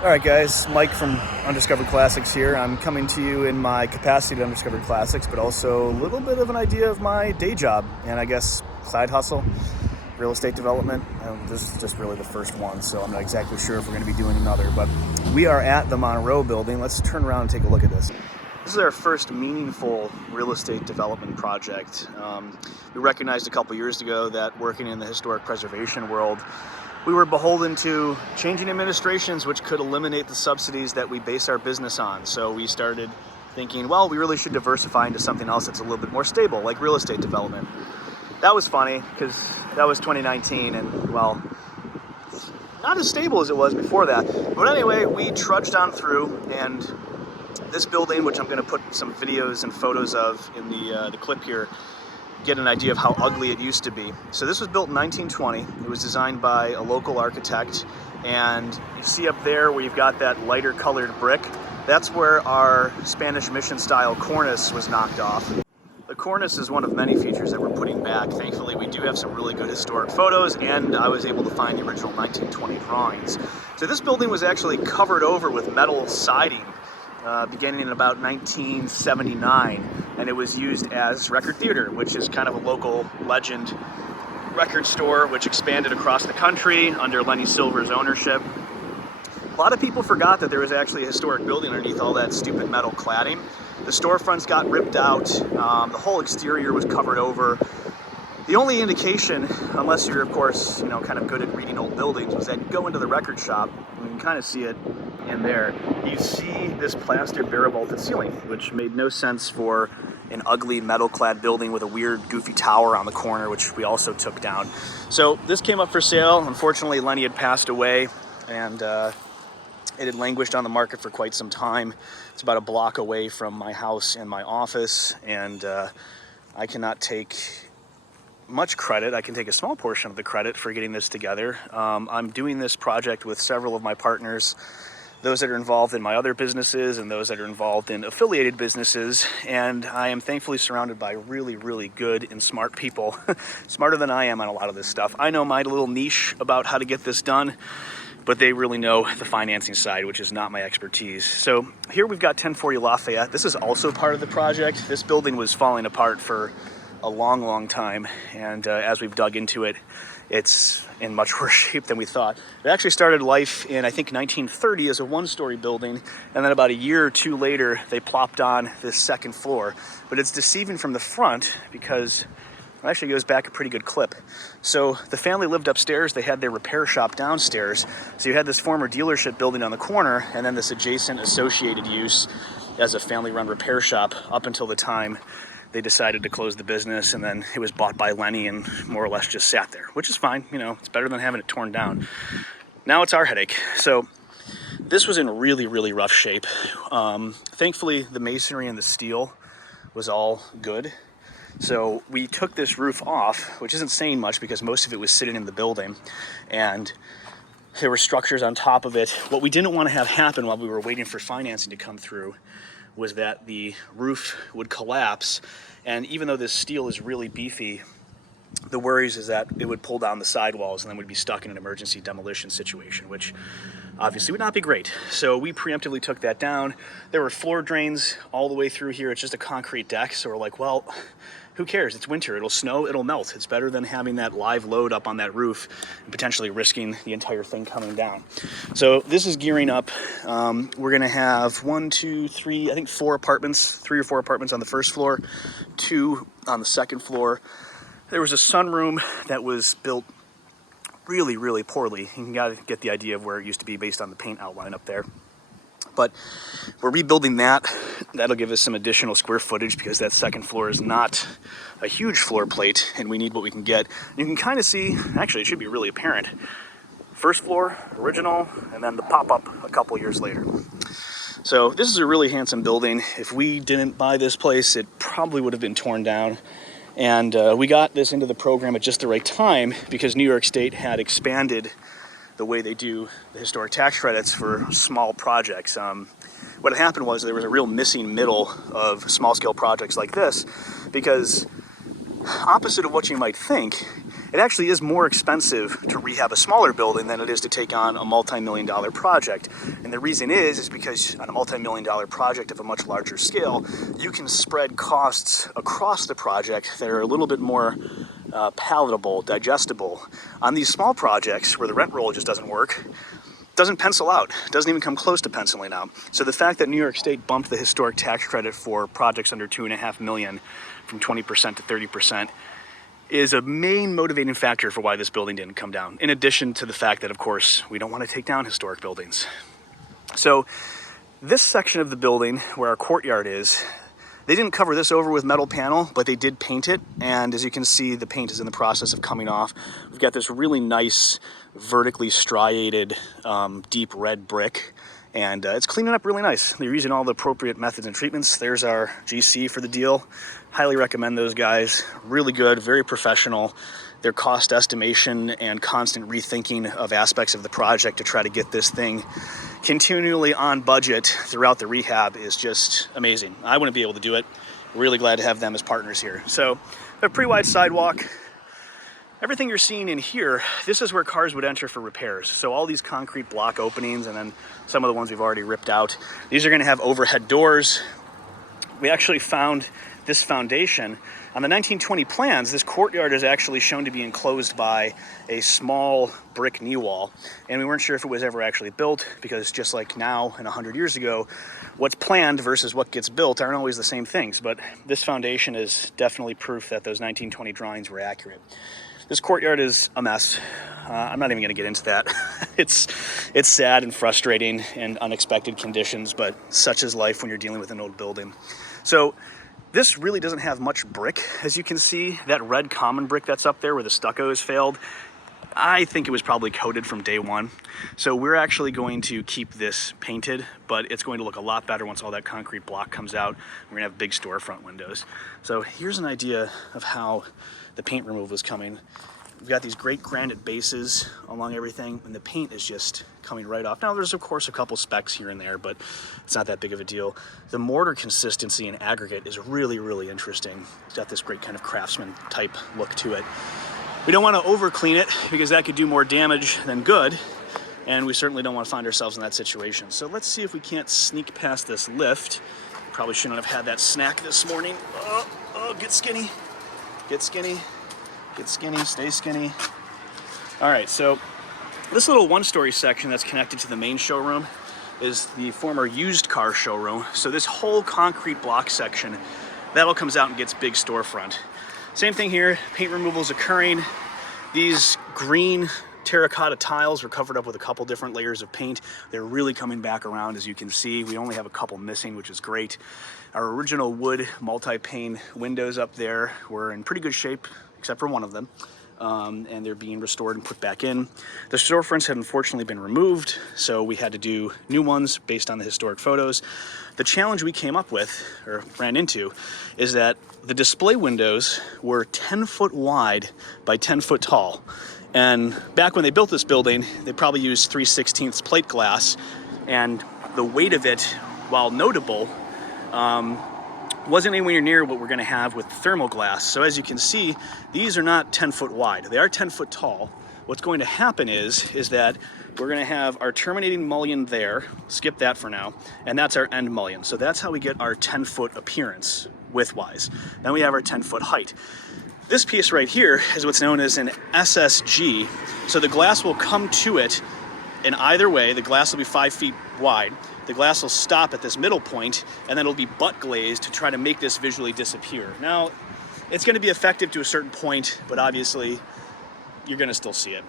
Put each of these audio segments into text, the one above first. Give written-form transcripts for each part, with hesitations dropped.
Alright guys, Mike from Undiscovered Classics here. I'm coming to you in my capacity to Undiscovered Classics, but also a little bit of an idea of my day job, and I guess side hustle, real estate development. This is just really the first one, so I'm not exactly sure if we're going to be doing another, but we are at the Monroe Building. Let's turn around and take a look at this. This is our first meaningful real estate development project. We recognized a couple years ago that working in the historic preservation world, we were beholden to changing administrations which could eliminate the subsidies that we base our business on. So we started thinking, well, we really should diversify into something else that's a little bit more stable, like real estate development. That was funny because that was 2019 and, well, not as stable as it was before that. But anyway, we trudged on through, and this building, which I'm going to put some videos and photos of in the clip here, get an idea of how ugly it used to be. So this was built in 1920. It was designed by a local architect, and you see up there where you've got that lighter colored brick, that's where our Spanish mission style cornice was knocked off. The cornice is one of many features that we're putting back. Thankfully, we do have some really good historic photos, and I was able to find the original 1920 drawings. So this building was actually covered over with metal siding beginning in about 1979, and it was used as record theater, which is kind of a local legend record store which expanded across the country under Lenny Silver's ownership. A lot of people forgot that there was actually a historic building underneath all that stupid metal cladding. The storefronts got ripped out, the whole exterior was covered over. The only indication, unless you're of course, kind of good at reading old buildings, was that you go into the record shop, and you can kind of see it in there. You see this plastered barrel vaulted ceiling, which made no sense for an ugly metal-clad building with a weird, goofy tower on the corner, which we also took down. So this came up for sale. Unfortunately, Lenny had passed away, and it had languished on the market for quite some time. It's about a block away from my house and my office, and I cannot take much credit. I can take a small portion of the credit for getting this together. I'm doing this project with several of my partners, those that are involved in my other businesses and those that are involved in affiliated businesses, and I am thankfully surrounded by really, really good and smart people, smarter than I am on a lot of this stuff. I know my little niche about how to get this done, but they really know the financing side, which is not my expertise. So here we've got 1040 Lafayette. This is also part of the project. This building was falling apart for a long, long time, and as we've dug into it, it's in much worse shape than we thought. It actually started life in, I think, 1930 as a one-story building, and then about a year or two later, they plopped on this second floor. But it's deceiving from the front because it actually goes back a pretty good clip. So the family lived upstairs, they had their repair shop downstairs, so you had this former dealership building on the corner, and then this adjacent associated use as a family-run repair shop up until the time they decided to close the business, and then it was bought by Lenny and more or less just sat there, which is fine. It's better than having it torn down. Now it's our headache. So this was in really, really rough shape. Thankfully, the masonry and the steel was all good. So we took this roof off, which isn't saying much because most of it was sitting in the building, and there were structures on top of it. What we didn't want to have happen while we were waiting for financing to come through was that the roof would collapse, and even though this steel is really beefy, the worries is that it would pull down the sidewalls and then we'd be stuck in an emergency demolition situation, which obviously would not be great. So we preemptively took that down. There were floor drains all the way through here. It's just a concrete deck, so we're like, well, who cares? It's winter, it'll snow, it'll melt. It's better than having that live load up on that roof and potentially risking the entire thing coming down. So this is gearing up. We're gonna have 1, 2, 3, I think 4 apartments, 3 or 4 apartments on the first floor, 2 on the second floor. There was a sunroom that was built really, really poorly. You can gotta get the idea of where it used to be based on the paint outline up there. But we're rebuilding that. That'll give us some additional square footage because that second floor is not a huge floor plate and we need what we can get. You can kind of see, actually it should be really apparent, first floor, original, and then the pop-up a couple years later. So this is a really handsome building. If we didn't buy this place, it probably would have been torn down. And we got this into the program at just the right time because New York State had expanded the way they do the historic tax credits for small projects. What had happened was there was a real missing middle of small-scale projects like this because opposite of what you might think, it actually is more expensive to rehab a smaller building than it is to take on a multi-million-dollar project. And the reason is because on a multi-million-dollar project of a much larger scale, you can spread costs across the project that are a little bit more palatable, digestible. On these small projects where the rent roll just doesn't work, doesn't pencil out, doesn't even come close to penciling out. So the fact that New York State bumped the historic tax credit for projects under $2.5 million from 20% to 30% is a main motivating factor for why this building didn't come down, in addition to the fact that, of course, we don't want to take down historic buildings. So this section of the building where our courtyard is, they didn't cover this over with metal panel, but they did paint it. And as you can see, the paint is in the process of coming off. We've got this really nice vertically striated deep red brick, and it's cleaning up really nice. They're using all the appropriate methods and treatments. There's our GC for the deal. Highly recommend those guys. Really good, very professional. Their cost estimation and constant rethinking of aspects of the project to try to get this thing continually on budget throughout the rehab is just amazing. I wouldn't be able to do it. Really glad to have them as partners here. So a pretty wide sidewalk. Everything you're seeing in here, this is where cars would enter for repairs. So all these concrete block openings, and then some of the ones we've already ripped out, these are going to have overhead doors. We actually found this foundation. On the 1920 plans, this courtyard is actually shown to be enclosed by a small brick knee wall, and we weren't sure if it was ever actually built, because just like now and 100 years ago, what's planned versus what gets built aren't always the same things. But this foundation is definitely proof that those 1920 drawings were accurate. This courtyard is a mess. I'm not even going to get into that. It's sad and frustrating and unexpected conditions, but such is life when you're dealing with an old building. So this really doesn't have much brick, as you can see. That red common brick that's up there where the stucco has failed, I think it was probably coated from day one. So we're actually going to keep this painted, but it's going to look a lot better once all that concrete block comes out. We're gonna have big storefront windows. So here's an idea of how the paint removal is coming. We've got these great granite bases along everything, and the paint is just coming right off. Now there's of course a couple specks here and there, but it's not that big of a deal. The mortar consistency and aggregate is really, really interesting. It's got this great kind of craftsman type look to it. We don't want to over clean it because that could do more damage than good, and we certainly don't want to find ourselves in that situation. So let's see if we can't sneak past this lift. Probably shouldn't have had that snack this morning. Oh, get skinny. Get skinny. Get skinny, stay skinny. All right, so this little one-story section that's connected to the main showroom is the former used car showroom. So this whole concrete block section, that all comes out and gets big storefront. Same thing here, paint removal is occurring. These green terracotta tiles were covered up with a couple different layers of paint. They're really coming back around, as you can see. We only have a couple missing, which is great. Our original wood multi-pane windows up there were in pretty good shape, except for one of them, and they're being restored and put back in. The storefronts have unfortunately been removed, so we had to do new ones based on the historic photos. The challenge we came up with, or ran into, is that the display windows were 10 foot wide by 10 foot tall. And back when they built this building, they probably used 3/16 plate glass, and the weight of it, while notable, wasn't anywhere near what we're going to have with thermal glass. So as you can see, these are not 10 foot wide. They are 10 foot tall. What's going to happen is that we're going to have our terminating mullion there, skip that for now, and that's our end mullion. So that's how we get our 10 foot appearance width-wise. Then we have our 10 foot height. This piece right here is what's known as an SSG. So the glass will come to it in either way. The glass will be 5 feet wide. The glass will stop at this middle point, and then it'll be butt glazed to try to make this visually disappear. Now, it's going to be effective to a certain point, but obviously you're going to still see it.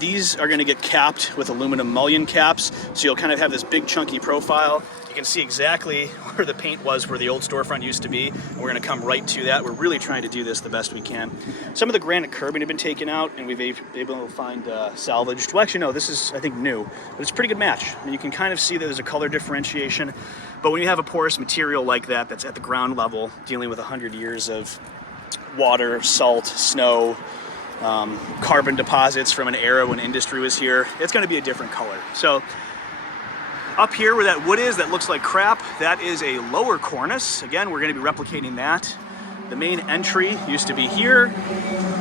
These are going to get capped with aluminum mullion caps, so you'll kind of have this big chunky profile. You can see exactly where the paint was where the old storefront used to be, and we're going to come right to that. We're really trying to do this the best we can. Some of the granite curbing had been taken out, and we've been able to find salvaged. Well, actually, no, this is, I think, new, but it's a pretty good match. And you can kind of see that there's a color differentiation, but when you have a porous material like that that's at the ground level, dealing with 100 years of water, salt, snow, carbon deposits from an era when industry was here, it's going to be a different color. So up here where that wood is that looks like crap, that is a lower cornice. Again, we're going to be replicating that. The main entry used to be here.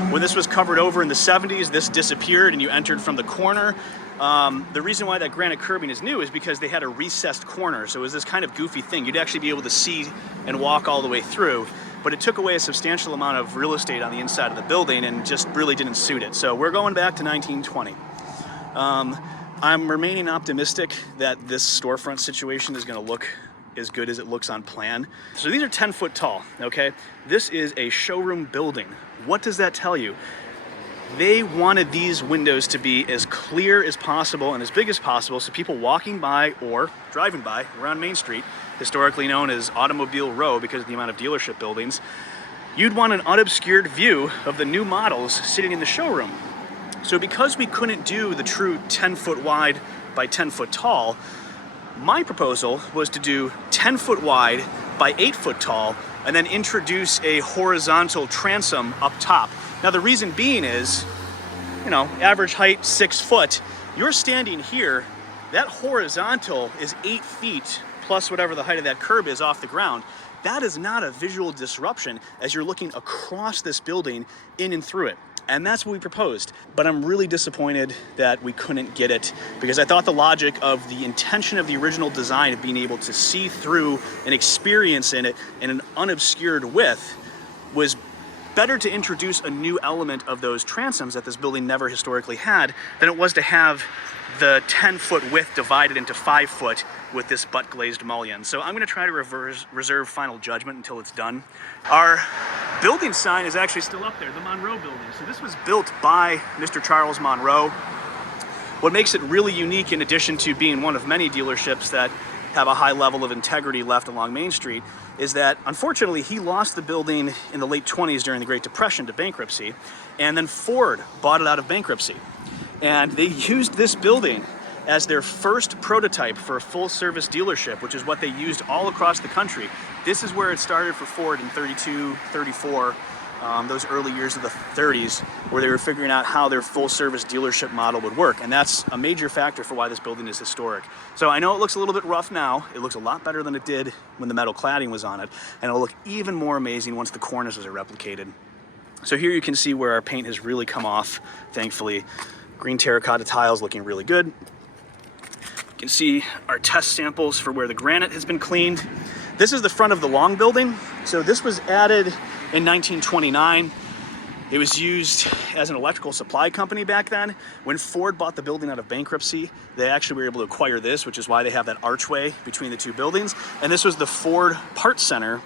When this was covered over in the 70s, this disappeared and you entered from the corner. The reason why that granite curbing is new is because they had a recessed corner. So it was this kind of goofy thing. You'd actually be able to see and walk all the way through, but it took away a substantial amount of real estate on the inside of the building and just really didn't suit it. So we're going back to 1920. I'm remaining optimistic that this storefront situation is gonna look as good as it looks on plan. So these are 10 foot tall, okay? This is a showroom building. What does that tell you? They wanted these windows to be as clear as possible and as big as possible so people walking by or driving by around Main Street, historically known as Automobile Row because of the amount of dealership buildings, you'd want an unobscured view of the new models sitting in the showroom. So because we couldn't do the true 10 foot wide by 10 foot tall, my proposal was to do 10 foot wide by 8 foot tall and then introduce a horizontal transom up top. Now the reason being is, you know, average height 6 foot, you're standing here, that horizontal is 8 feet plus whatever the height of that curb is off the ground. That is not a visual disruption as you're looking across this building in and through it. And that's what we proposed. But I'm really disappointed that we couldn't get it because I thought the logic of the intention of the original design of being able to see through and experience in it in an unobscured width was better to introduce a new element of those transoms that this building never historically had than it was to have the 10 foot width divided into 5 foot with this butt glazed mullion. So I'm gonna try to reserve final judgment until it's done. Our building sign is actually still up there, the Monroe Building. So this was built by Mr. Charles Monroe. What makes it really unique, in addition to being one of many dealerships that have a high level of integrity left along Main Street, is that unfortunately he lost the building in the late 20s during the Great Depression to bankruptcy, and then Ford bought it out of bankruptcy. And they used this building as their first prototype for a full service dealership, which is what they used all across the country. This is where it started for Ford in 32, 34, those early years of the 30s, where they were figuring out how their full service dealership model would work. And that's a major factor for why this building is historic. So I know it looks a little bit rough now. It looks a lot better than it did when the metal cladding was on it. And it'll look even more amazing once the cornices are replicated. So here you can see where our paint has really come off, thankfully. Green terracotta tiles looking really good. You can see our test samples for where the granite has been cleaned. This is the front of the long building. So this was added in 1929. It was used as an electrical supply company back then. When Ford bought the building out of bankruptcy, they actually were able to acquire this, which is why they have that archway between the two buildings. And this was the Ford Parts Center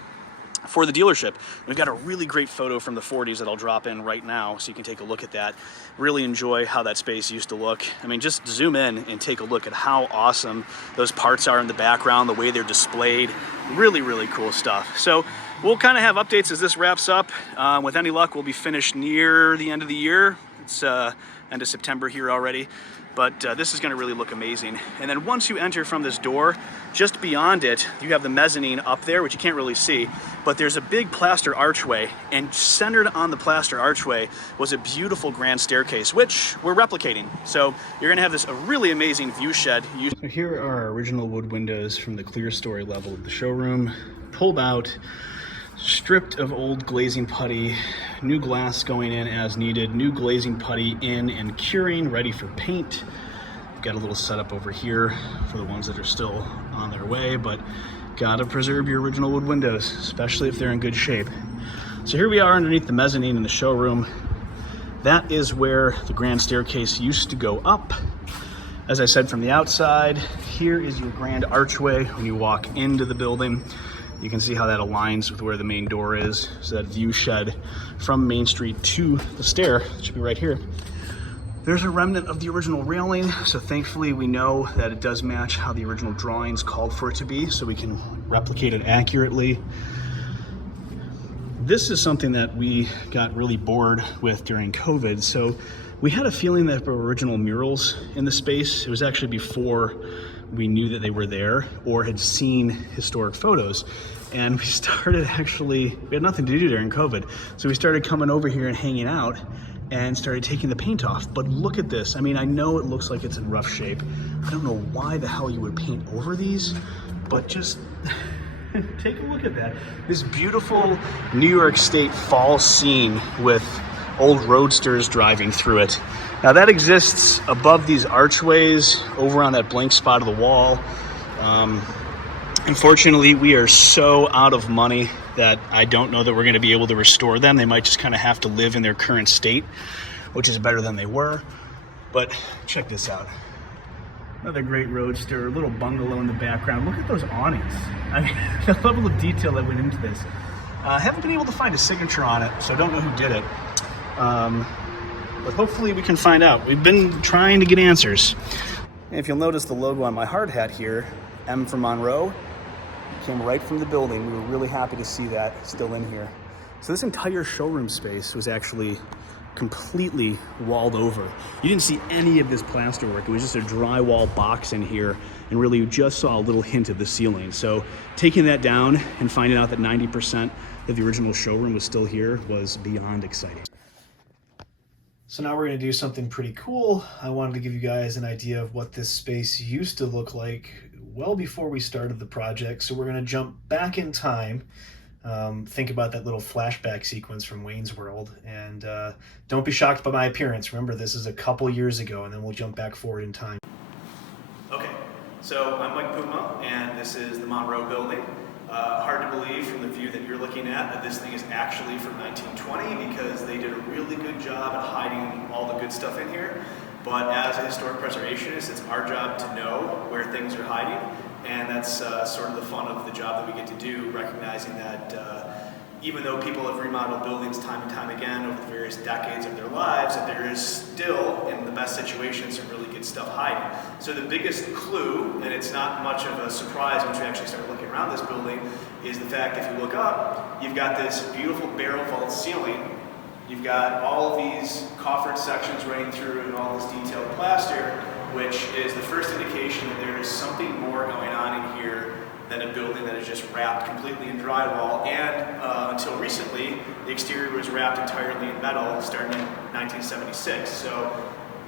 for the dealership. We've got a really great photo from the 40s that I'll drop in right now so you can take a look at that. Really enjoy how that space used to look. I mean, just zoom in and take a look at how awesome those parts are in the background, the way they're displayed. Really, really cool stuff. So we'll kind of have updates as this wraps up. With any luck, we'll be finished near the end of the year. It's end of September here already. But this is gonna really look amazing. And then once you enter from this door, just beyond it, you have the mezzanine up there, which you can't really see, but there's a big plaster archway, and centered on the plaster archway was a beautiful grand staircase, which we're replicating. So you're gonna have this a really amazing view shed. So here are our original wood windows from the clear story level of the showroom, pulled out, stripped of old glazing putty, new glass going in as needed, new glazing putty in and curing, ready for paint. Got a little setup over here for the ones that are still on their way, but gotta preserve your original wood windows, especially if they're in good shape. So here we are underneath the mezzanine in the showroom. That is where the grand staircase used to go up. As I said from the outside, here is your grand archway when you walk into the building. You can see how that aligns with where the main door is. So that view shed from Main Street to the stair, it should be right here. There's a remnant of the original railing, so thankfully we know that it does match how the original drawings called for it to be, so we can replicate it accurately. This is something that we got really bored with during COVID, so we had a feeling that there were original murals in the space. It was actually before we knew that they were there or had seen historic photos. And we started we had nothing to do during COVID, so we started coming over here and hanging out and started taking the paint off. But look at this. I mean, I know it looks like it's in rough shape. I don't know why the hell you would paint over these, but just take a look at that. This beautiful New York State fall scene with old roadsters driving through it. Now that exists above these archways over on that blank spot of the wall. Unfortunately, we are so out of money that I don't know that we're going to be able to restore them. They might just kind of have to live in their current state, which is better than they were. But check this out. Another great roadster, a little bungalow in the background. Look at those awnings. I mean, the level of detail that went into this. I haven't been able to find a signature on it, so I don't know who did it. But hopefully we can find out. We've been trying to get answers. And if you'll notice the logo on my hard hat here, M for Monroe, came right from the building. We were really happy to see that still in here. So this entire showroom space was actually completely walled over. You didn't see any of this plasterwork. It was just a drywall box in here, and really you just saw a little hint of the ceiling. So taking that down and finding out that 90% of the original showroom was still here was beyond exciting. So now we're going to do something pretty cool. I wanted to give you guys an idea of what this space used to look like well before we started the project. So we're going to jump back in time. Think about that little flashback sequence from Wayne's World, and don't be shocked by my appearance. Remember, this is a couple years ago, and then we'll jump back forward in time. Okay, so I'm Mike Puma, and this is the Monroe Building. Hard to believe from the view that you're looking at that this thing is actually from 1920, because they did a really good job at hiding all the good stuff in here. But as a historic preservationist, it's our job to know where things are hiding. And that's sort of the fun of the job that we get to do, recognizing that even though people have remodeled buildings time and time again over the various decades of their lives, that there is still, in the best situations, some really good stuff hiding. So the biggest clue, and it's not much of a surprise once you actually start looking around this building, is the fact that if you look up, you've got this beautiful barrel vault ceiling. You've got all of these coffered sections running through and all this detailed plaster, which is the first indication that there is something more going on in here than a building that is just wrapped completely in drywall. And until recently, the exterior was wrapped entirely in metal starting in 1976. So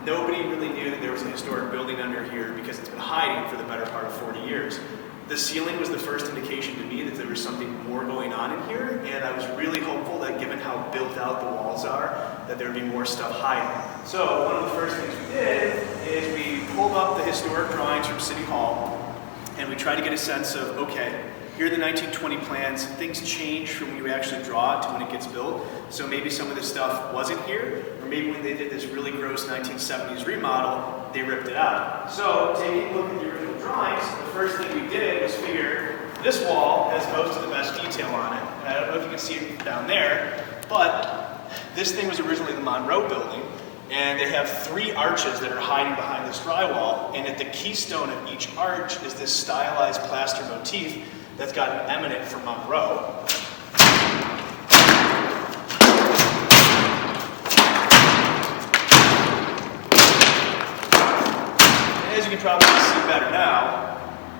nobody really knew that there was a historic building under here because it's been hiding for the better part of 40 years. The ceiling was the first indication to me that there was something more going on in here, and I was really hopeful that given how built out the walls are, that there would be more stuff hiding. So one of the first things we did is we pulled up the historic drawings from City Hall, and we tried to get a sense of, okay, here are the 1920 plans. Things change from when you actually draw it to when it gets built. So maybe some of this stuff wasn't here, or maybe when they did this really gross 1970s remodel, they ripped it out. So taking a look at the original drawings, the first thing we did was figure this wall has most of the best detail on it. And I don't know if you can see it down there, but this thing was originally the Monroe Building, and they have 3 arches that are hiding behind this drywall, and at the keystone of each arch is this stylized plaster motif that's got an eminent for Monroe. And as you can probably see better now,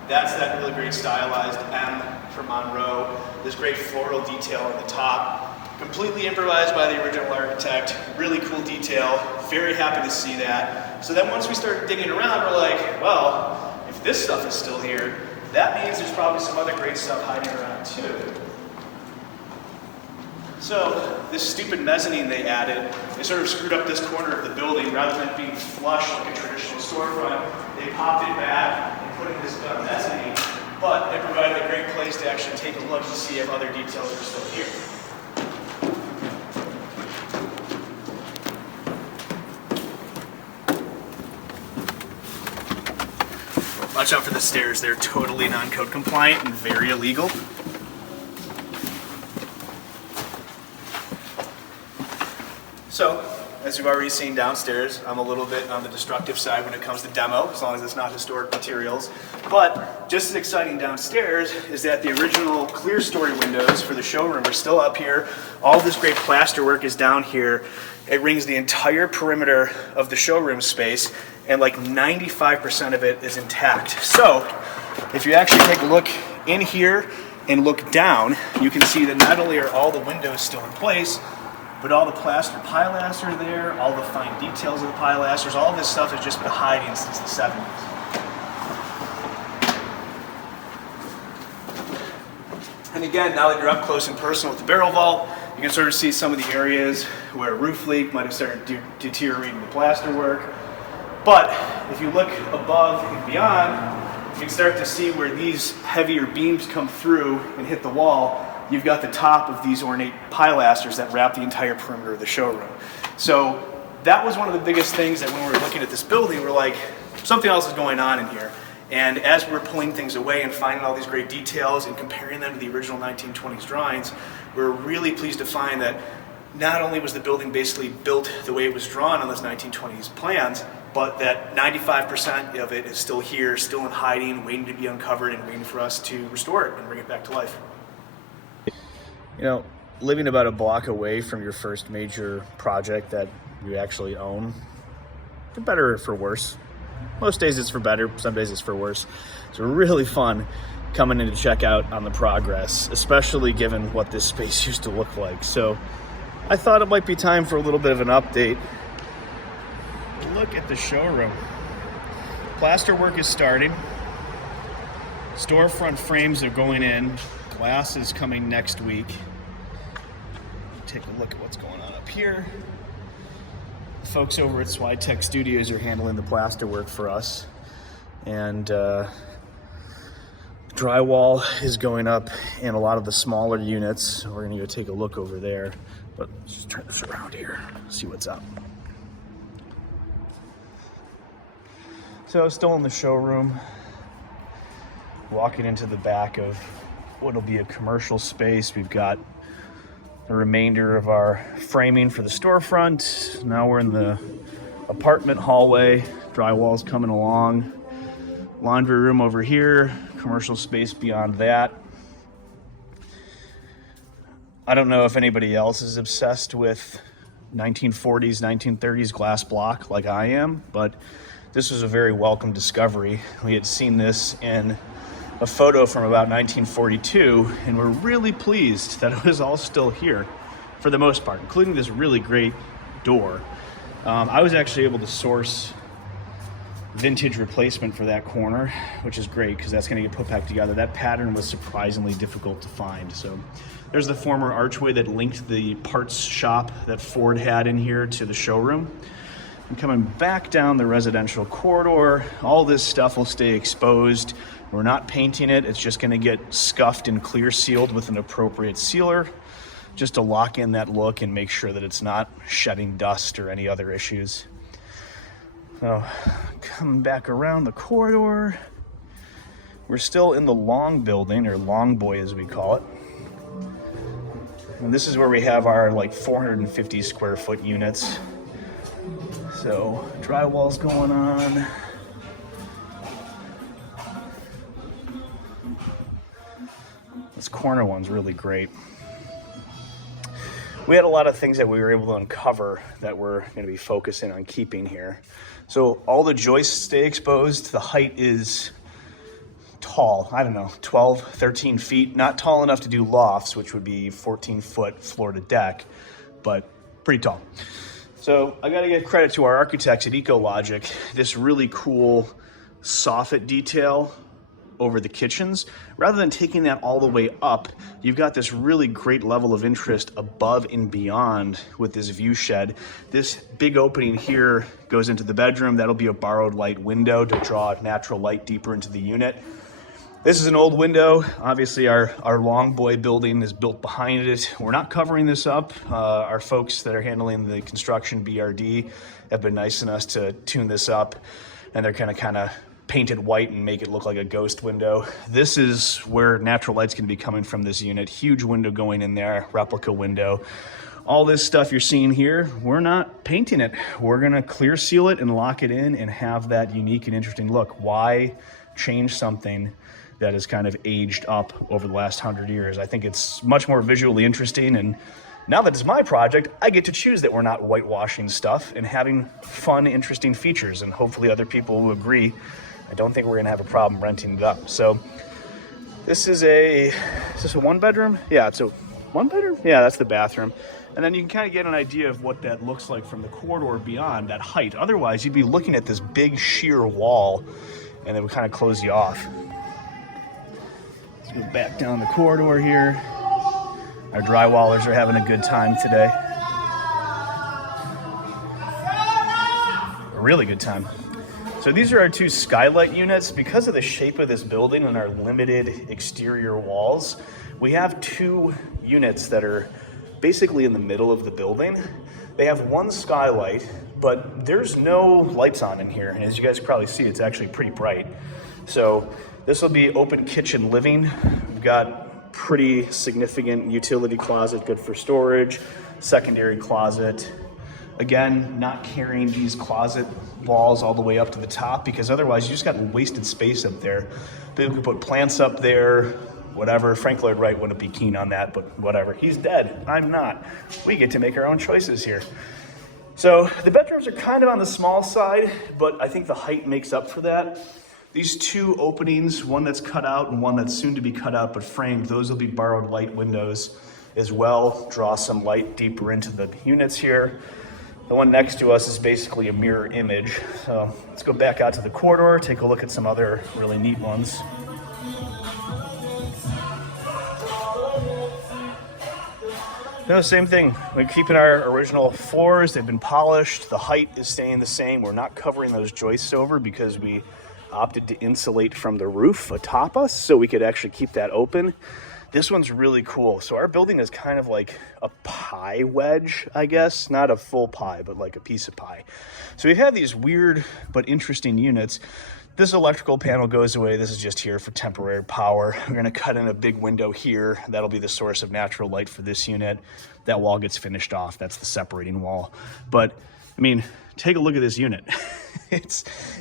that's that really great stylized M for Monroe. This great floral detail on the top. Completely improvised by the original architect, really cool detail, very happy to see that. So then once we start digging around, we're like, well, if this stuff is still here, that means there's probably some other great stuff hiding around too. So this stupid mezzanine they added, they sort of screwed up this corner of the building. Rather than being flush like a traditional storefront, they popped it back and put in this mezzanine, but it provided a great place to actually take a look to see if other details are still here. Watch out for the stairs, they're totally non-code compliant and very illegal. So, as you've already seen downstairs, I'm a little bit on the destructive side when it comes to demo, as long as it's not historic materials. But just as exciting downstairs is that the original clear story windows for the showroom are still up here. All this great plasterwork is down here. It rings the entire perimeter of the showroom space, and like 95% of it is intact. So if you actually take a look in here and look down, you can see that not only are all the windows still in place, but all the plaster pilasters are there, all the fine details of the pilasters, all of this stuff has just been hiding since the 70s. And again, now that you're up close and personal with the barrel vault, You can sort of see some of the areas where a roof leak might have started deteriorating the plaster work. But if you look above and beyond, you can start to see where these heavier beams come through and hit the wall. You've got the top of these ornate pilasters that wrap the entire perimeter of the showroom. So that was one of the biggest things that when we were looking at this building, we're like, something else is going on in here. And as we're pulling things away and finding all these great details and comparing them to the original 1920s drawings, we're really pleased to find that not only was the building basically built the way it was drawn on those 1920s plans, but that 95% of it is still here, still in hiding, waiting to be uncovered and waiting for us to restore it and bring it back to life. You know, living about a block away from your first major project that you actually own, for better or for worse. Most days it's for better, some days it's for worse. It's really fun coming in to check out on the progress, especially given what this space used to look like. So I thought it might be time for a little bit of an update. Look at the showroom. Plaster work is starting. Storefront frames are going in. Glass is coming next week. Take a look at what's going on up here. The folks over at Switech Studios are handling the plaster work for us. And drywall is going up in a lot of the smaller units. We're gonna go take a look over there. But let's just turn this around here, see what's up. So still in the showroom, walking into the back of what'll be a commercial space. We've got the remainder of our framing for the storefront. Now we're in the apartment hallway. Drywall's coming along. Laundry room over here, commercial space beyond that. I don't know if anybody else is obsessed with 1940s, 1930s glass block like I am, but this was a very welcome discovery. We had seen this in a photo from about 1942, and we're really pleased that it was all still here for the most part, including this really great door. I was actually able to source vintage replacement for that corner, which is great because that's going to get put back together. That pattern was surprisingly difficult to find. So there's the former archway that linked the parts shop that Ford had in here to the showroom. And coming back down the residential corridor, all this stuff will stay exposed. We're not painting it. It's just going to get scuffed and clear sealed with an appropriate sealer just to lock in that look and make sure that it's not shedding dust or any other issues. So coming back around the corridor, we're still in the long building, or long boy as we call it. And this is where we have our like 450 square foot units. So drywall's going on. This corner one's really great. We had a lot of things that we were able to uncover that we're going to be focusing on keeping here. So all the joists stay exposed. The height is tall, I don't know, 12, 13 feet. Not tall enough to do lofts, which would be 14 foot floor to deck, but pretty tall. So I got to give credit to our architects at EcoLogic. This really cool soffit detail over the kitchens, rather than taking that all the way up, you've got this really great level of interest above and beyond with this view shed. This big opening here goes into the bedroom. That'll be a borrowed light window to draw natural light deeper into the unit. This is an old window. Obviously our long boy building is built behind it. We're not covering this up. Our folks that are handling the construction, BRD, have been nice enough to tune this up, and they're kind of painted white and make it look like a ghost window. This is where natural light's gonna be coming from this unit. Huge window going in there, replica window. All this stuff you're seeing here, we're not painting it. We're gonna clear seal it and lock it in and have that unique and interesting look. Why change something that has kind of aged up over the last 100 years? I think it's much more visually interesting, and now that it's my project, I get to choose that we're not whitewashing stuff and having fun, interesting features, and hopefully other people will agree. I don't think we're gonna have a problem renting it up. So this is is this a one bedroom? Yeah, it's a one bedroom? Yeah, that's the bathroom. And then you can kind of get an idea of what that looks like from the corridor beyond, that height. Otherwise, you'd be looking at this big sheer wall and it would kind of close you off. Let's go back down the corridor here. Our drywallers are having a good time today. A really good time. So these are our two skylight units. Because of the shape of this building and our limited exterior walls, we have two units that are basically in the middle of the building. They have one skylight, but there's no lights on in here. And as you guys probably see, it's actually pretty bright. So this will be open kitchen living. We've got pretty significant utility closet, good for storage, secondary closet. Again, not carrying these closet walls all the way up to the top, because otherwise you just got wasted space up there. People could put plants up there, whatever. Frank Lloyd Wright wouldn't be keen on that, but whatever. He's dead, I'm not. We get to make our own choices here. So the bedrooms are kind of on the small side, but I think the height makes up for that. These two openings, one that's cut out and one that's soon to be cut out but framed, those will be borrowed light windows as well. Draw some light deeper into the units here. The one next to us is basically a mirror image. So let's go back out to the corridor, take a look at some other really neat ones. No, same thing. We're keeping our original floors. They've been polished. The height is staying the same. We're not covering those joists over because we opted to insulate from the roof atop us so we could actually keep that open. This one's really cool. So our building is kind of like a pie wedge, I guess. Not a full pie, but like a piece of pie. So we've had these weird but interesting units. This electrical panel goes away. This is just here for temporary power. We're gonna cut in a big window here. That'll be the source of natural light for this unit. That wall gets finished off. That's the separating wall. But I mean, take a look at this unit.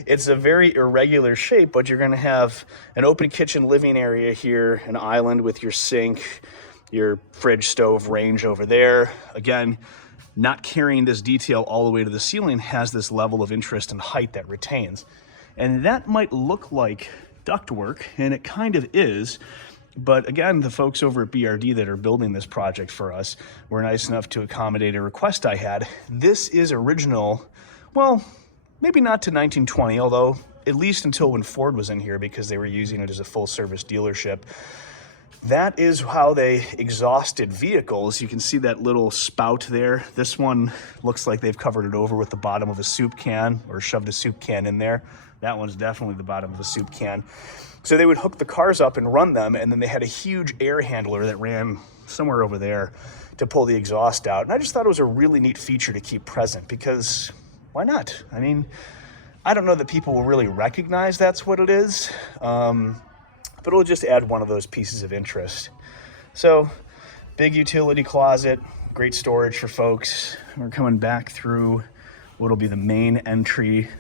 It's a very irregular shape, but you're gonna have an open kitchen living area here, an island with your sink, your fridge, stove, range over there. Again, not carrying this detail all the way to the ceiling has this level of interest and height that retains. And that might look like ductwork, and it kind of is. But again, the folks over at BRD that are building this project for us were nice enough to accommodate a request I had. This is original, well, maybe not to 1920, although at least until when Ford was in here, because they were using it as a full service dealership. That is how they exhausted vehicles. You can see that little spout there. This one looks like they've covered it over with the bottom of a soup can or shoved a soup can in there. That one's definitely the bottom of a soup can. So they would hook the cars up and run them, and then they had a huge air handler that ran somewhere over there to pull the exhaust out. And I just thought it was a really neat feature to keep present, because why not? I mean, I don't know that people will really recognize that's what it is, but it'll just add one of those pieces of interest. So, big utility closet, great storage for folks. We're coming back through what'll be the main entry.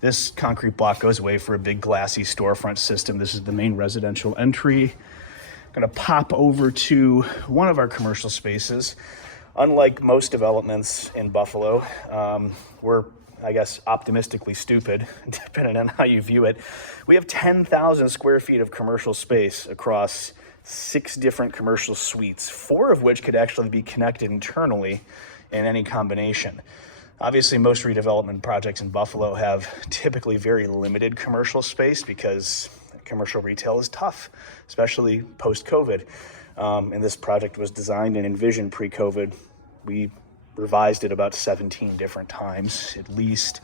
This concrete block goes away for a big glassy storefront system. This is the main residential entry. Gonna pop over to one of our commercial spaces. Unlike most developments in Buffalo, we're, I guess, optimistically stupid, depending on how you view it. We have 10,000 square feet of commercial space across 6 different commercial suites, 4 of which could actually be connected internally in any combination. Obviously, most redevelopment projects in Buffalo have typically very limited commercial space because commercial retail is tough, especially post-COVID. And this project was designed and envisioned pre-COVID. We revised it about 17 different times, at least.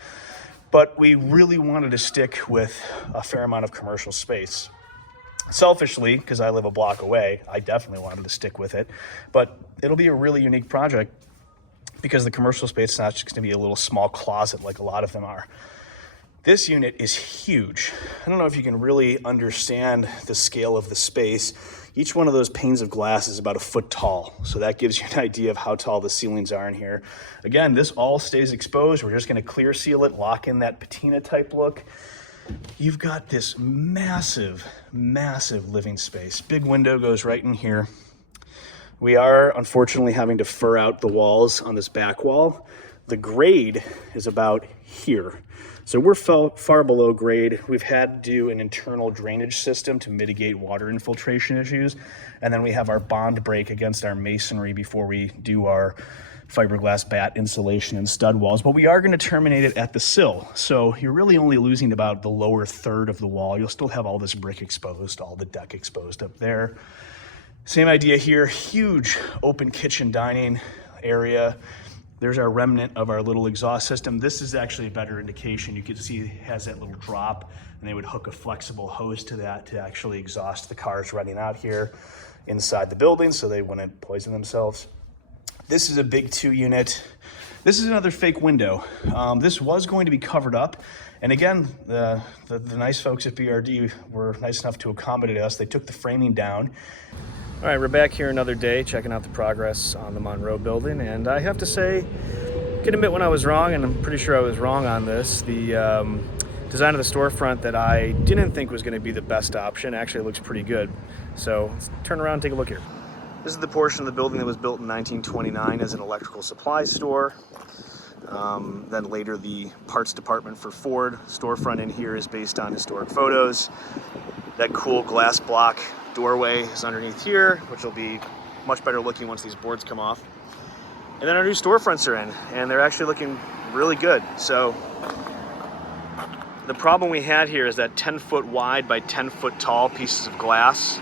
But we really wanted to stick with a fair amount of commercial space. Selfishly, because I live a block away, I definitely wanted to stick with it. But it'll be a really unique project because the commercial space is not just going to be a little small closet like a lot of them are. This unit is huge. I don't know if you can really understand the scale of the space. Each one of those panes of glass is about 1 foot tall, so that gives you an idea of how tall the ceilings are in here. Again, this all stays exposed. We're just going to clear seal it, lock in that patina type look. You've got this massive, massive living space. Big window goes right in here. We are unfortunately having to fur out the walls on this back wall. The grade is about here. So we're far below grade. We've had to do an internal drainage system to mitigate water infiltration issues. And then we have our bond break against our masonry before we do our fiberglass bat insulation and stud walls. But we are going to terminate it at the sill. So you're really only losing about the lower third of the wall. You'll still have all this brick exposed, all the deck exposed up there. Same idea here, huge open kitchen dining area. There's our remnant of our little exhaust system. This is actually a better indication. You can see it has that little drop, and they would hook a flexible hose to that to actually exhaust the cars running out here inside the building so they wouldn't poison themselves. This is a big 2-unit. This is another fake window. This was going to be covered up. And again, the nice folks at BRD were nice enough to accommodate us. They took the framing down. All right, we're back here another day checking out the progress on the Monroe Building. And I have to say, can admit when I was wrong, and I'm pretty sure I was wrong on this. The design of the storefront that I didn't think was going to be the best option actually looks pretty good. So let's turn around and take a look here. This is the portion of the building that was built in 1929 as an electrical supply store. Then later the parts department for Ford. Storefront in here is based on historic photos. That cool glass block doorway is underneath here, which will be much better looking once these boards come off. And then our new storefronts are in, and they're actually looking really good. So the problem we had here is that 10-foot wide by 10-foot tall pieces of glass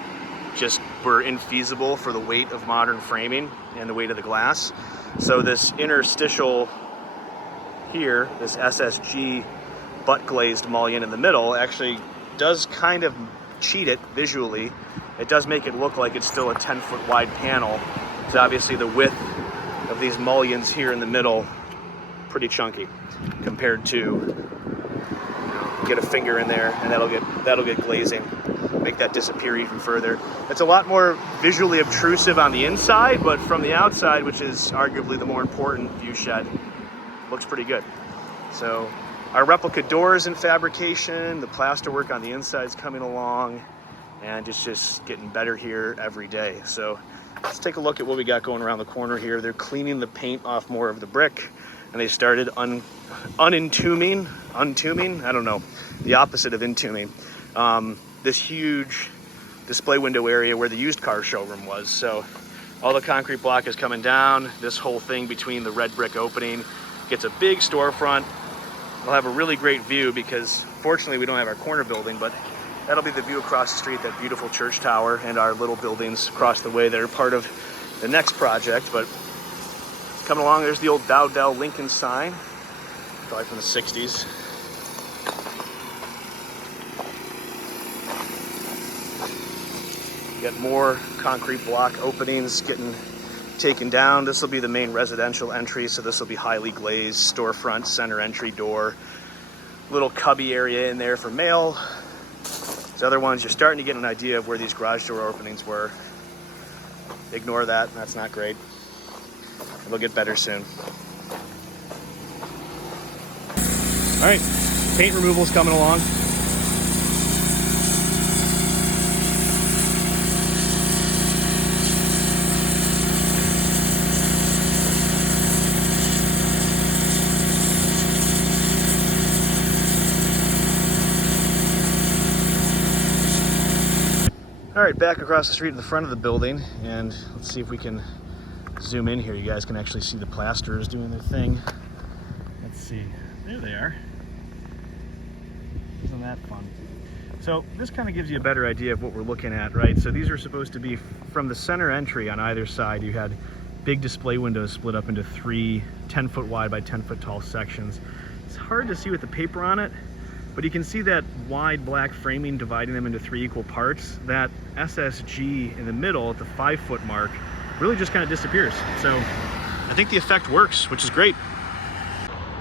just were infeasible for the weight of modern framing and the weight of the glass. So this interstitial here, this SSG butt glazed mullion in the middle actually does kind of cheat it visually. It does make it look like it's still a 10-foot wide panel. So obviously the width of these mullions here in the middle, pretty chunky compared to, get a finger in there and that'll get glazing, make that disappear even further. It's a lot more visually obtrusive on the inside, but from the outside, which is arguably the more important view shed, looks pretty good. So our replica doors in fabrication, the plaster work on the inside is coming along, and it's just getting better here every day. So let's take a look at what we got going around the corner here. They're cleaning the paint off more of the brick, and they started unentombing, I don't know, the opposite of entombing, this huge display window area where the used car showroom was. So all the concrete block is coming down. This whole thing between the red brick opening gets a big storefront. We'll have a really great view because fortunately we don't have our corner building, but that'll be the view across the street, that beautiful church tower and our little buildings across the way that are part of the next project. But coming along, there's the old Dowdell Lincoln sign, probably from the 60s. You got more concrete block openings getting taken down. This will be the main residential entry, so this will be highly glazed storefront, center entry door, little cubby area in there for mail. These other ones, you're starting to get an idea of where these garage door openings were. Ignore that, that's not great. It'll get better soon. All right, paint removal is coming along. All right, back across the street to the front of the building, and let's see if we can zoom in here. You guys can actually see the plasterers doing their thing. Let's see, there they are. Isn't that fun? So this kind of gives you a better idea of what we're looking at, right? So these are supposed to be from the center entry on either side. You had big display windows split up into 3 10-foot wide by 10-foot tall sections. It's hard to see with the paper on it, but you can see that wide black framing dividing them into 3 equal parts. That SSG in the middle at the 5-foot mark really just kind of disappears. So I think the effect works, which is great.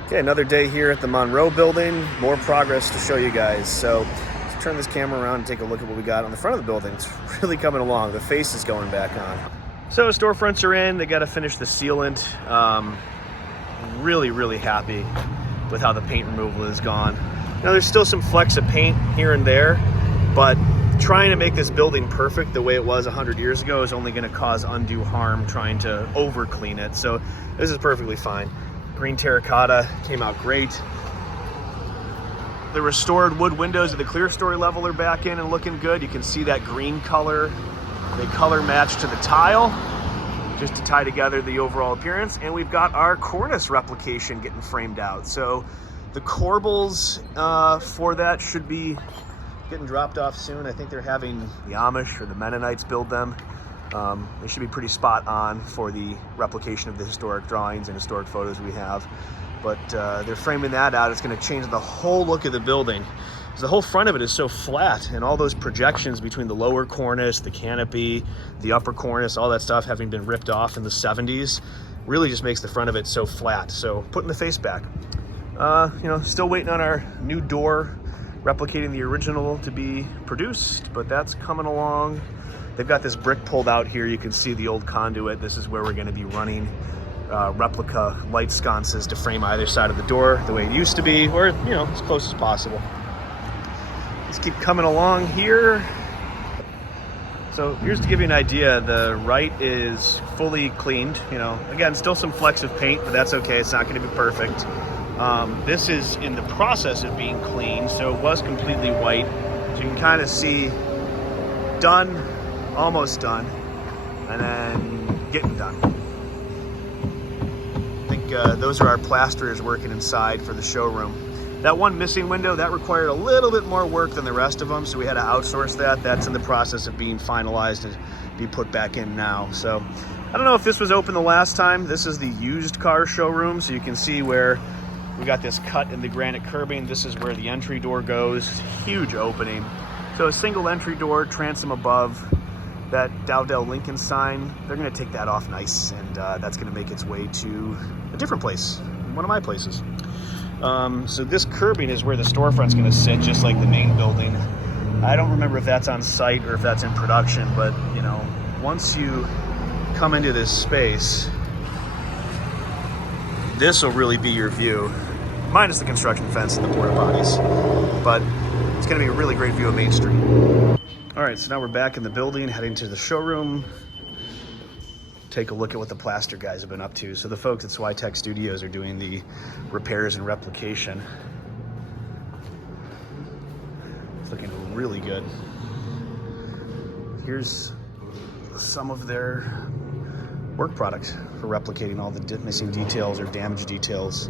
Okay, another day here at the Monroe Building. More progress to show you guys. So let's turn this camera around and take a look at what we got on the front of the building. It's really coming along. The face is going back on. So storefronts are in. They got to finish the sealant. Really happy with how the paint removal is gone. Now there's still some flecks of paint here and there, but trying to make this building perfect the way it was 100 years ago is only going to cause undue harm trying to over clean it. So this is perfectly fine. Green terracotta came out great. The restored wood windows at the clear story level are back in and looking good. You can see that green color. They color match to the tile just to tie together the overall appearance. And we've got our cornice replication getting framed out. So the corbels for that should be getting dropped off soon. I think they're having the Amish or the Mennonites build them. They should be pretty spot on for the replication of the historic drawings and historic photos we have. But they're framing that out. It's going to change the whole look of the building. Because the whole front of it is so flat, and all those projections between the lower cornice, the canopy, the upper cornice, all that stuff having been ripped off in the 70s, really just makes the front of it so flat. So putting the face back. Still waiting on our new door replicating the original to be produced, but that's coming along. They've got this brick pulled out here. You can see the old conduit. This is where we're going to be running replica light sconces to frame either side of the door the way it used to be, or as close as possible. Let's keep coming along here. So here's to give you an idea. The right is fully cleaned. Again, still some flecks of paint, but that's okay. It's not going to be perfect. This is in the process of being cleaned, so it was completely white. So you can kind of see done, almost done, and then getting done. I think those are our plasterers working inside for the showroom. That one missing window, that required a little bit more work than the rest of them, so we had to outsource that. That's in the process of being finalized and be put back in now. So I don't know if this was open the last time. This is the used car showroom, so you can see where we got this cut in the granite curbing. This is where the entry door goes. Huge opening. So a single entry door, transom above. That Dowdell Lincoln sign, they're gonna take that off nice, and that's gonna make its way to a different place, one of my places. So this curbing is where the storefront's gonna sit, just like the main building. I don't remember if that's on site or if that's in production, but once you come into this space, this will really be your view, minus the construction fence and the porta potties, but it's gonna be a really great view of Main Street. All right, so now we're back in the building, heading to the showroom. Take a look at what the plaster guys have been up to. So the folks at Swytech Studios are doing the repairs and replication. It's looking really good. Here's some of their work product for replicating all the missing details or damaged details.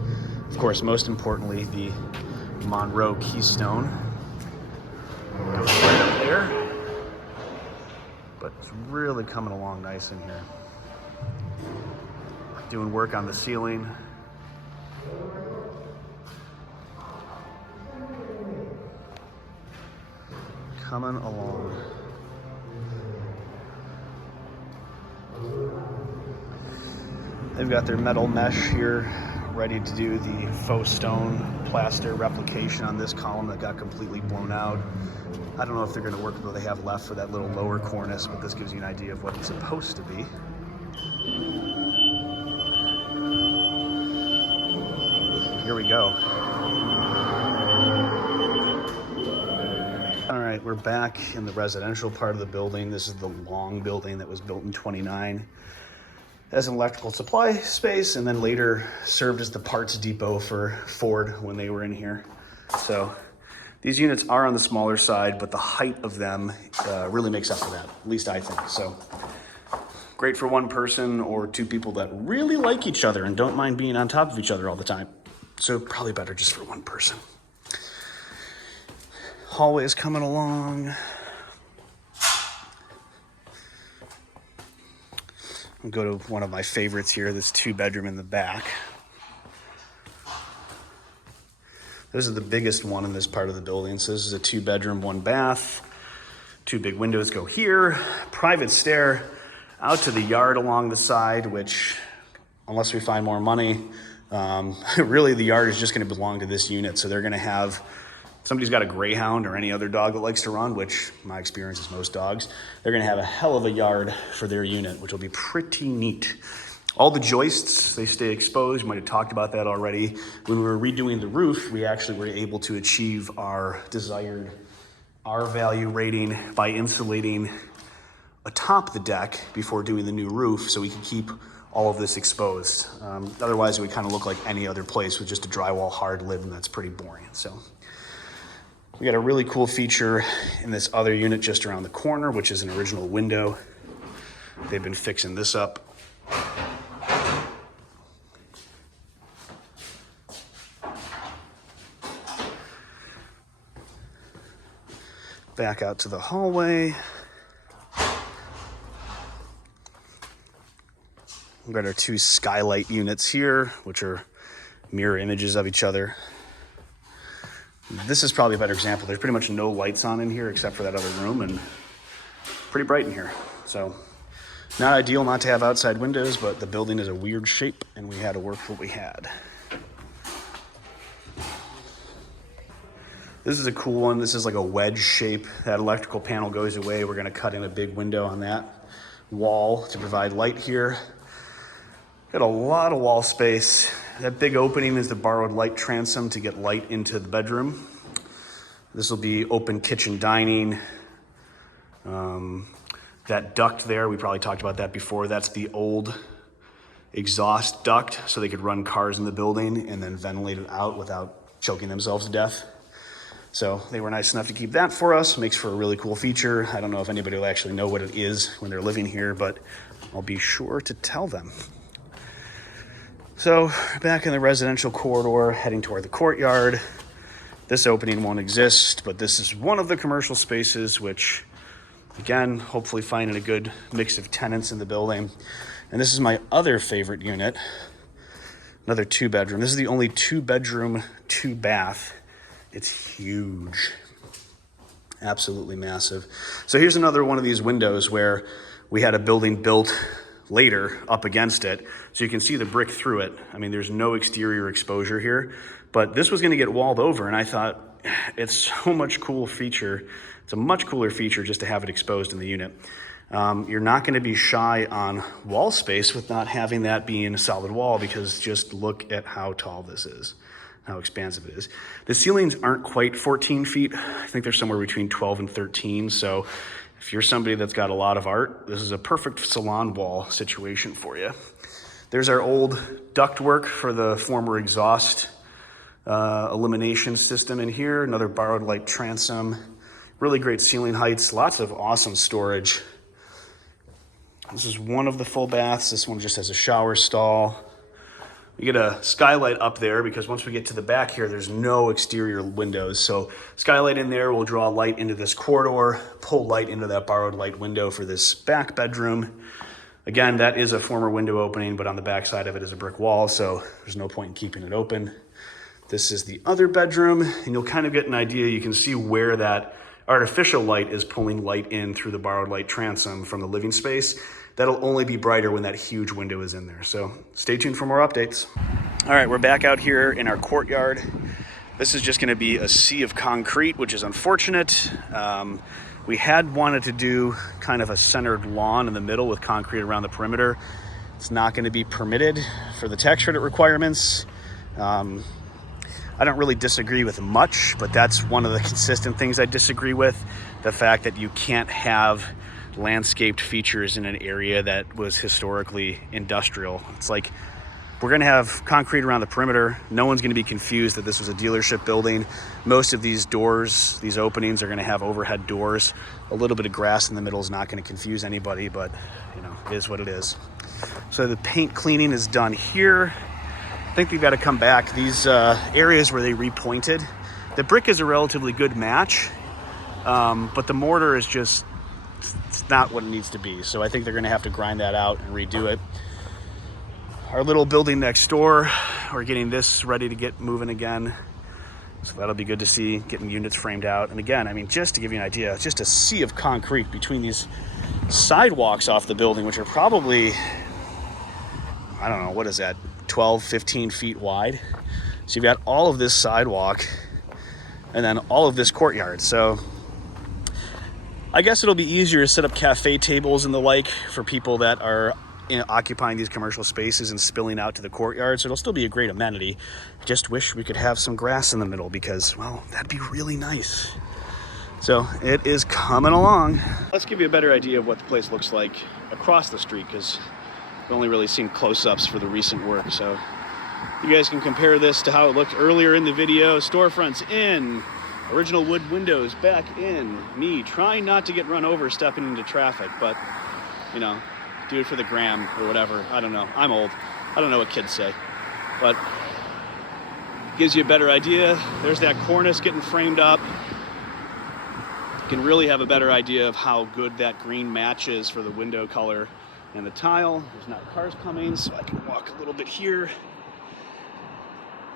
Of course, most importantly, the Monroe keystone goes right up there. But it's really coming along nice in here. Doing work on the ceiling. Coming along. They've got their metal mesh here ready to do the faux stone plaster replication on this column that got completely blown out. I don't know if they're going to work with what they have left for that little lower cornice, but this gives you an idea of what it's supposed to be. Here we go. All right, we're back in the residential part of the building. This is the long building that was built in '29 as an electrical supply space, and then later served as the parts depot for Ford when they were in here. So these units are on the smaller side, but the height of them really makes up for that, at least I think. So great for one person or two people that really like each other and don't mind being on top of each other all the time. So probably better just for one person. Hallway is coming along. I'll go to one of my favorites here, this 2-bedroom in the back. This is the biggest one in this part of the building. So this is a 2-bedroom, 1-bath. 2 big windows go here. Private stair out to the yard along the side, which, unless we find more money, really the yard is just going to belong to this unit. So they're going to have, somebody's got a greyhound or any other dog that likes to run, which my experience is most dogs, they're going to have a hell of a yard for their unit, which will be pretty neat. All the joists, they stay exposed. You might have talked about that already. When we were redoing the roof, we actually were able to achieve our desired R-value rating by insulating atop the deck before doing the new roof, so we could keep all of this exposed. Otherwise, it would kind of look like any other place with just a drywall hard lid, and that's pretty boring. So we got a really cool feature in this other unit just around the corner, which is an original window. They've been fixing this up. Back out to the hallway. We've got our two skylight units here, which are mirror images of each other. This is probably a better example. There's pretty much no lights on in here except for that other room, and pretty bright in here. So not ideal not to have outside windows, but the building is a weird shape and we had to work what we had. This is a cool one. This is like a wedge shape. That electrical panel goes away. We're gonna cut in a big window on that wall to provide light here. Got a lot of wall space. That big opening is the borrowed light transom to get light into the bedroom. This will be open kitchen dining. That duct there, we probably talked about that before. That's the old exhaust duct, so they could run cars in the building and then ventilate it out without choking themselves to death. So they were nice enough to keep that for us. Makes for a really cool feature. I don't know if anybody will actually know what it is when they're living here, but I'll be sure to tell them. So back in the residential corridor, heading toward the courtyard. This opening won't exist, but this is one of the commercial spaces, which again, hopefully finding a good mix of tenants in the building. And this is my other favorite unit, another 2-bedroom. This is the only 2-bedroom, 2-bath. It's huge, absolutely massive. So here's another one of these windows where we had a building built later up against it, so you can see the brick through it. I mean, there's no exterior exposure here, but this was gonna get walled over, and I thought, it's so much cool feature. It's a much cooler feature just to have it exposed in the unit. You're not gonna be shy on wall space with not having that being a solid wall, because just look at how tall this is, how expansive it is. The ceilings aren't quite 14 feet. I think they're somewhere between 12 and 13, so if you're somebody that's got a lot of art, this is a perfect salon wall situation for you. There's our old ductwork for the former exhaust elimination system in here. Another borrowed light transom. Really great ceiling heights, lots of awesome storage. This is one of the full baths. This one just has a shower stall. We get a skylight up there because once we get to the back here, there's no exterior windows. So skylight in there will draw light into this corridor, pull light into that borrowed light window for this back bedroom. Again, that is a former window opening, but on the back side of it is a brick wall, so there's no point in keeping it open. This is the other bedroom, and you'll kind of get an idea. You can see where that artificial light is pulling light in through the borrowed light transom from the living space. That'll only be brighter when that huge window is in there. So stay tuned for more updates. All right, we're back out here in our courtyard. This is just gonna be a sea of concrete, which is unfortunate. We had wanted to do kind of a centered lawn in the middle with concrete around the perimeter. It's not gonna be permitted for the tax credit requirements. I don't really disagree with much, but that's one of the consistent things I disagree with. The fact that you can't have landscaped features in an area that was historically industrial. It's like, we're gonna have concrete around the perimeter. No one's gonna be confused that this was a dealership building. Most of these doors, these openings are gonna have overhead doors. A little bit of grass in the middle is not gonna confuse anybody, but you know, it is what it is. So the paint cleaning is done here. I think we've got to come back. These areas where they repointed, the brick is a relatively good match, but the mortar is just, it's not what it needs to be. So I think they're going to have to grind that out and redo it. Our little building next door, we're getting this ready to get moving again. So that'll be good to see, getting units framed out. And again, I mean, just to give you an idea, it's just a sea of concrete between these sidewalks off the building, which are probably, I don't know, what is that, 12, 15 feet wide. So you've got all of this sidewalk and then all of this courtyard. So I guess it'll be easier to set up cafe tables and the like for people that are occupying these commercial spaces and spilling out to the courtyard. So it'll still be a great amenity. Just wish we could have some grass in the middle because, well, that'd be really nice. So it is coming along. Let's give you a better idea of what the place looks like across the street, because we've only really seen close-ups for the recent work. So you guys can compare this to how it looked earlier in the video. Storefronts in, original wood windows back in. Me trying not to get run over stepping into traffic, but you know, do it for the gram or whatever. I don't know. I'm old. I don't know what kids say, but gives you a better idea. There's that cornice getting framed up. You can really have a better idea of how good that green match is for the window color and the tile. There's not cars coming, so I can walk a little bit here.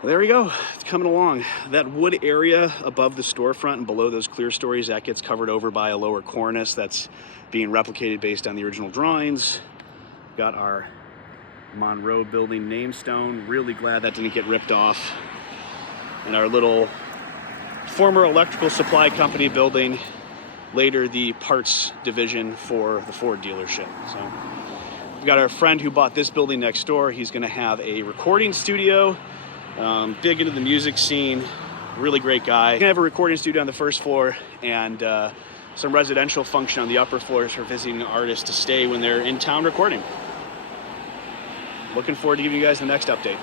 Well, there we go, it's coming along. That wood area above the storefront and below those clear stories, that gets covered over by a lower cornice that's being replicated based on the original drawings. Got our Monroe Building name stone. Really glad that didn't get ripped off. And our little former electrical supply company building, later the parts division for the Ford dealership. So we've got our friend who bought this building next door. He's gonna have a recording studio, big into the music scene, really great guy. He's gonna have a recording studio on the first floor and some residential function on the upper floors for visiting artists to stay when they're in town recording. Looking forward to giving you guys the next update.